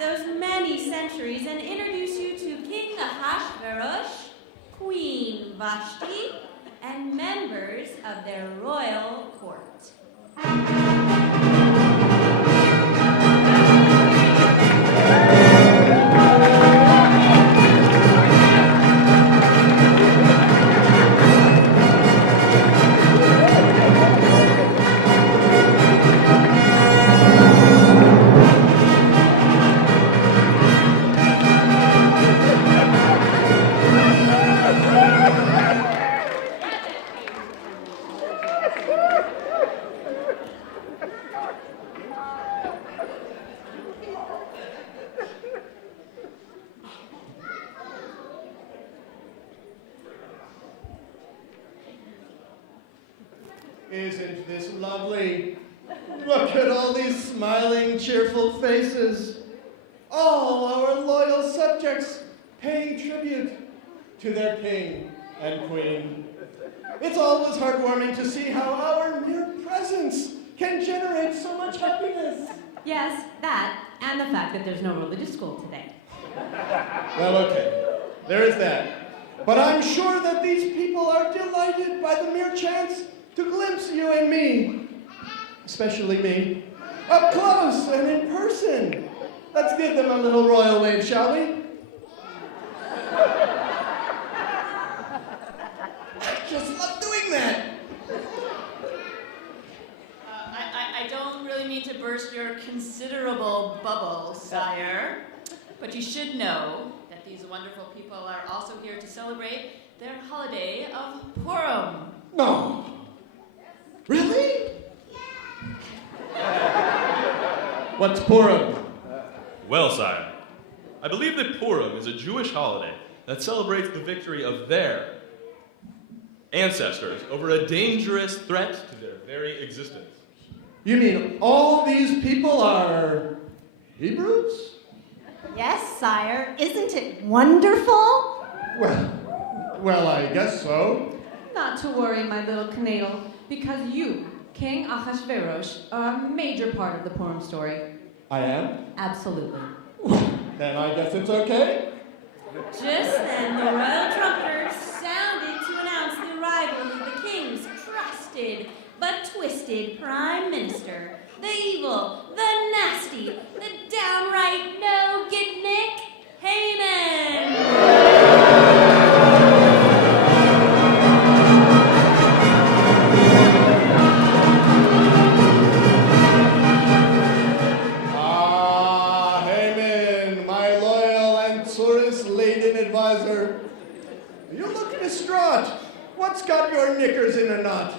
those many centuries and introduce you to King Ahasuerus, Queen Vashti, and members of their royal court. Isn't this lovely? Look at all these smiling, cheerful faces. All our loyal subjects paying tribute to their king and queen. It's always heartwarming to see how our mere presence can generate so much happiness. Yes, that, and the fact that there's no religious school today. Well, okay, there is that. But I'm sure that these people are delighted by the mere chance to glimpse you and me, especially me, up close and in person. Let's give them a little royal wave, shall we? I just love doing that. I don't really mean to burst your considerable bubble, sire, but you should know that these wonderful people are also here to celebrate their holiday of Purim. No. Really? What's Purim? Well, sire, I believe that Purim is a Jewish holiday that celebrates the victory of their ancestors over a dangerous threat to their very existence. You mean all these people are Hebrews? Yes, sire. Isn't it wonderful? Well, I guess so. Not to worry, my little Knadel, because you, King Ahasuerus, are a major part of the Purim story. I am? Absolutely. Then I guess it's okay. Just then, the royal trumpeters sounded to announce the arrival of the king's trusted but twisted prime minister, the evil, the nasty, the downright no-get-nick, Haman! Haman, my loyal and tourist-laden advisor. You look distraught. What's got your knickers in a knot?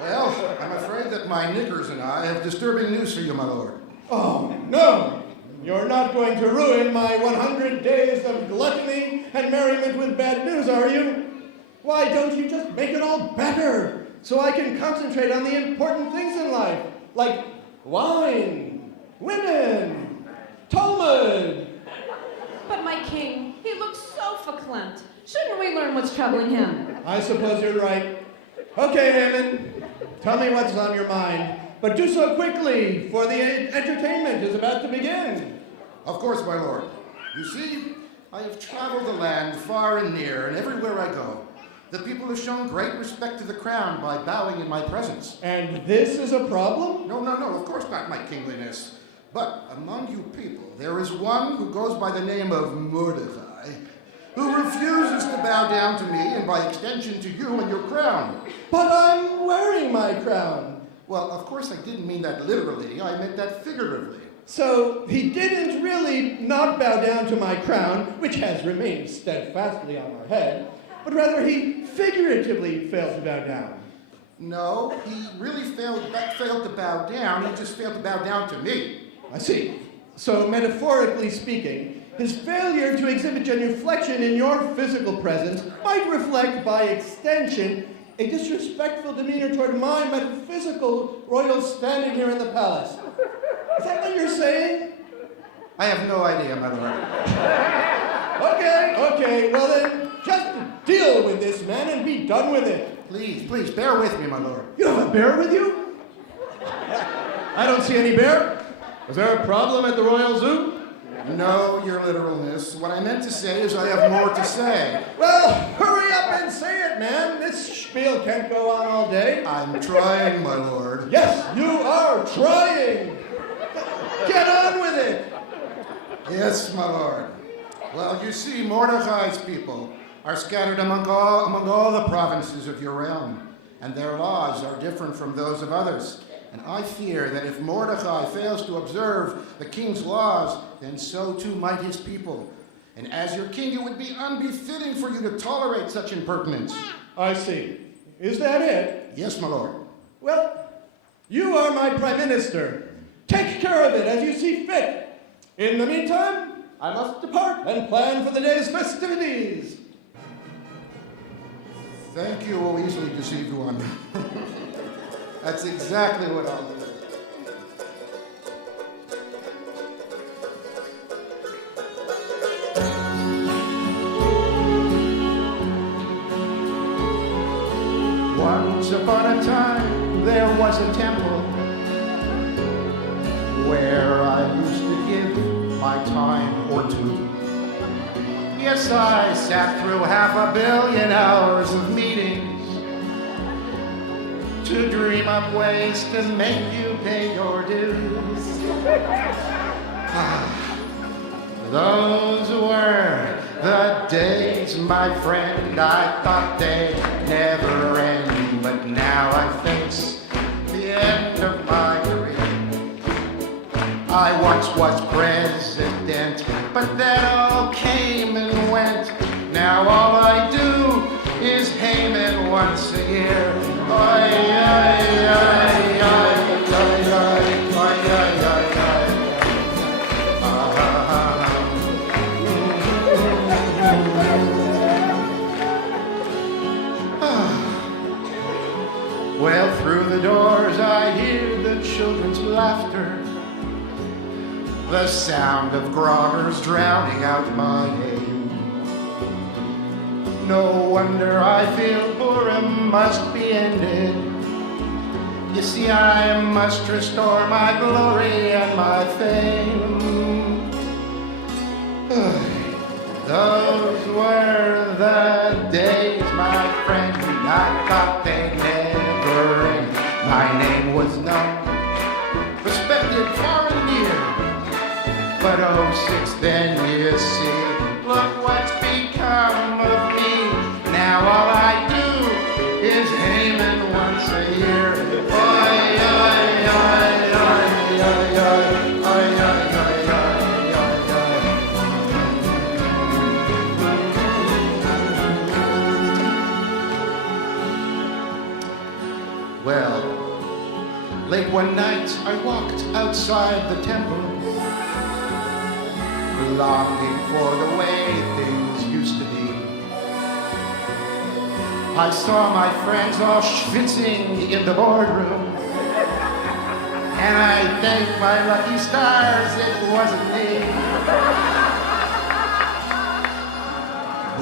Well, I'm afraid that my knickers and I have disturbing news for you, my lord. Oh, no. You're not going to ruin my 100 days of gluttony and merriment with bad news, are you? Why don't you just make it all better so I can concentrate on the important things in life, like wine, women, Talmud. But my king, he looks so verklempt. Shouldn't we learn what's troubling him? I suppose you're right. Okay, Haman, tell me what's on your mind, but do so quickly, for the entertainment is about to begin. Of course, my lord. You see, I have traveled the land far and near, and everywhere I go, the people have shown great respect to the crown by bowing in my presence. And this is a problem? No, of course not, my kingliness. But among you people, there is one who goes by the name of Mordecai, who refuses to bow down to me and by extension to you and your crown. But I'm wearing my crown. Well, of course I didn't mean that literally, I meant that figuratively. So he didn't really not bow down to my crown, which has remained steadfastly on our head, but rather he figuratively failed to bow down. No, he really failed to bow down, he just failed to bow down to me. I see. So metaphorically speaking, his failure to exhibit genuflection in your physical presence might reflect, by extension, a disrespectful demeanor toward my metaphysical royal standing here in the palace. Is that what you're saying? I have no idea, my lord. Okay, well then, just deal with this man and be done with it. Please, bear with me, my lord. You have a bear with you? I don't see any bear. Is there a problem at the Royal Zoo? No, your literalness. What I meant to say is I have more to say. Well, hurry up and say it, man. This spiel can't go on all day. I'm trying, my lord. Yes, you are trying. Get on with it. Yes, my lord. Well, you see, Mordecai's people are scattered among all the provinces of your realm, and their laws are different from those of others. And I fear that if Mordecai fails to observe the king's laws, then so too might his people. And as your king, it would be unbefitting for you to tolerate such impertinence. I see. Is that it? Yes, my lord. Well, you are my prime minister. Take care of it as you see fit. In the meantime, I must depart and plan for the day's festivities. Thank you, O easily deceived one. That's exactly what I'll do. Once upon a time, there was a temple where I used to give my time or two. Yes, I sat through 500 million hours of meetings to dream up ways to make you pay your dues. Those were the days, my friend. I thought they'd never end, but now I face the end of my career. I once was president, but that all came and went. Now all I do is Haman once a year. Well, through the doors I hear the children's laughter, the sound of grogners drowning out my name. No wonder I feel Purim must be ended. You see, I must restore my glory and my fame. Those were the days, my friend, I thought they'd never end. My name was known, respected far and near. But oh, since then, you see, look what's become of me. Now all I do is Haman once a year. Oi, oi, oi, oi, oi, oi, oi, oi, oi, Well, late one night I walked outside the temple, longing for the way things used to be. I saw my friends all schwitzing in the boardroom, and I thanked my lucky stars it wasn't me.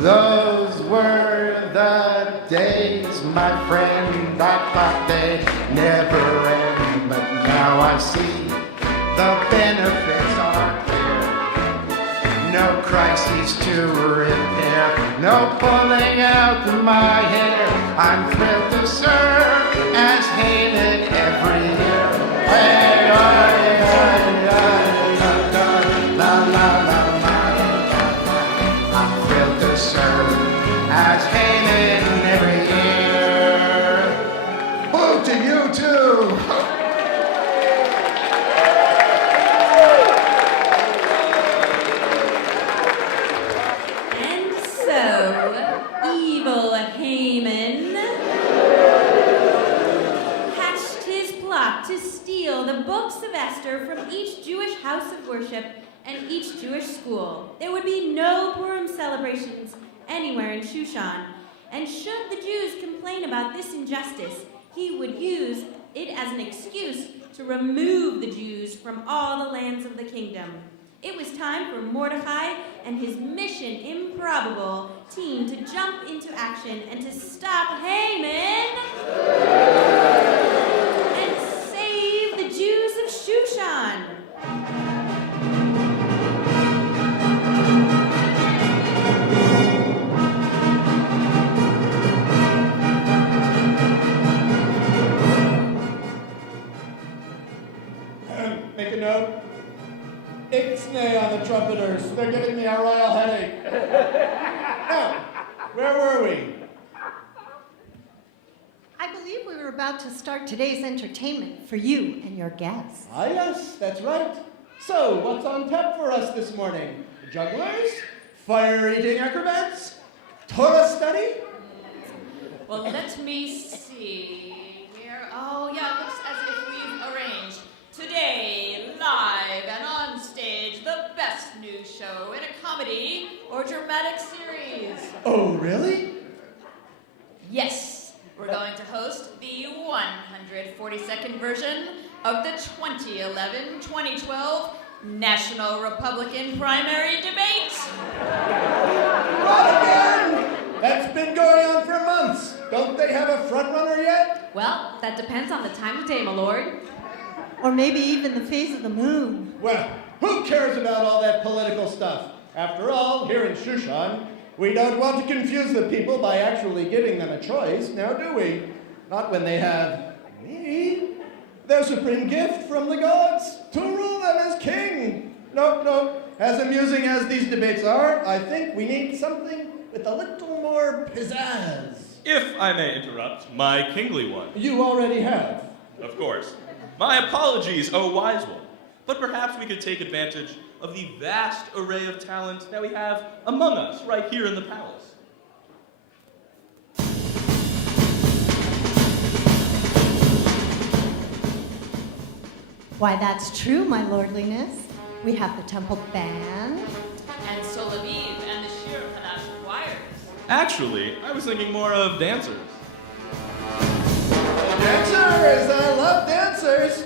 Those were the days, my friend, I thought they'd never end, but now I see the benefits are clear. No crises to repair, no pulling out my hair. I'm thrilled to serve as Haman every year. Hey, hey, hey, hey, la, la, la. I'm thrilled to serve as Haman every year. Oh, to you too. And so, evil Haman hatched his plot to steal the books of Esther from each Jewish house of worship and each Jewish school. There would be no Purim celebrations anywhere in Shushan, and should the Jews complain about this injustice, he would use it as an excuse to remove the Jews from all the lands of the kingdom. It was time for Mordecai and his mission Improbable team to jump into action and to stop Haman and save the Jews of Shushan. a note. Ixnay on the trumpeters. They're giving me a royal headache. Now, where were we? I believe we were about to start today's entertainment for you and your guests. Ah, yes, that's right. So, what's on tap for us this morning? Jugglers? Fire-eating acrobats? Torah study? Well, let me see here. Oh, yeah, it looks as if we've arranged today, live and on stage, the best new show in a comedy or dramatic series. Oh, really? Yes, we're going to host the 142nd version of the 2011-2012 National Republican Primary Debate. What again? That's been going on for months. Don't they have a front runner yet? Well, that depends on the time of day, my lord. Or maybe even the phase of the moon. Well, who cares about all that political stuff? After all, here in Shushan, we don't want to confuse the people by actually giving them a choice, now do we? Not when they have me, their supreme gift from the gods, to rule them as king. No. As amusing as these debates are, I think we need something with a little more pizzazz. If I may interrupt, my kingly one. You already have. Of course. My apologies, O wise one. But perhaps we could take advantage of the vast array of talent that we have among us right here in the palace. Why, that's true, my lordliness. We have the temple band. And Solaviv and the Shir Hadash choirs. Actually, I was thinking more of dancers. Dancers! I love dancers!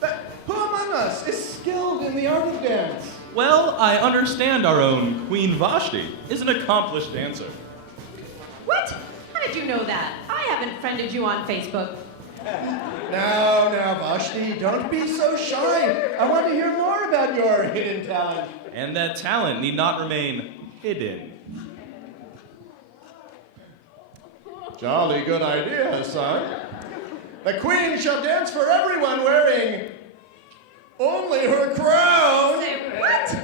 But who among us is skilled in the art of dance? Well, I understand our own Queen Vashti is an accomplished dancer. What? How did you know that? I haven't friended you on Facebook. Now, Vashti, don't be so shy. I want to hear more about your hidden talent. And that talent need not remain hidden. Jolly good idea, son. The queen shall dance for everyone wearing only her crown. Say what?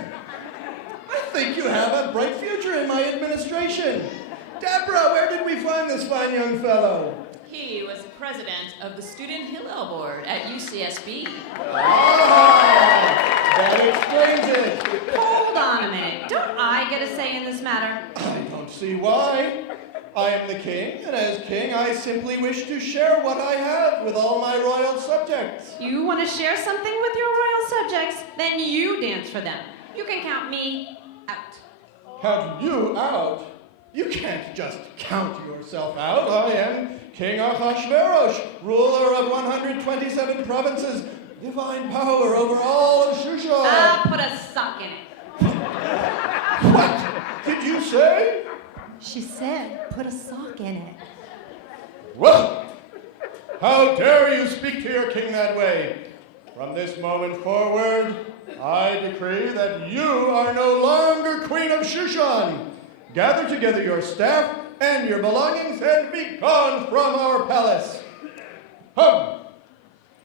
I think you have a bright future in my administration. Deborah, where did we find this fine young fellow? He was the president of the Student Hillel Board at UCSB. Ah, that explains it. Hold on a minute. Don't I get a say in this matter? I don't see why. I am the king, and as king, I simply wish to share what I have with all my royal subjects. You want to share something with your royal subjects? Then you dance for them. You can count me out. Count you out? You can't just count yourself out. I am King Ahasuerus, ruler of 127 provinces, divine power over all of Shushan. I'll put a sock in it. What did you say? She said, put a sock in it. Well, how dare you speak to your king that way? From this moment forward, I decree that you are no longer queen of Shushan. Gather together your staff and your belongings and be gone from our palace. Hum!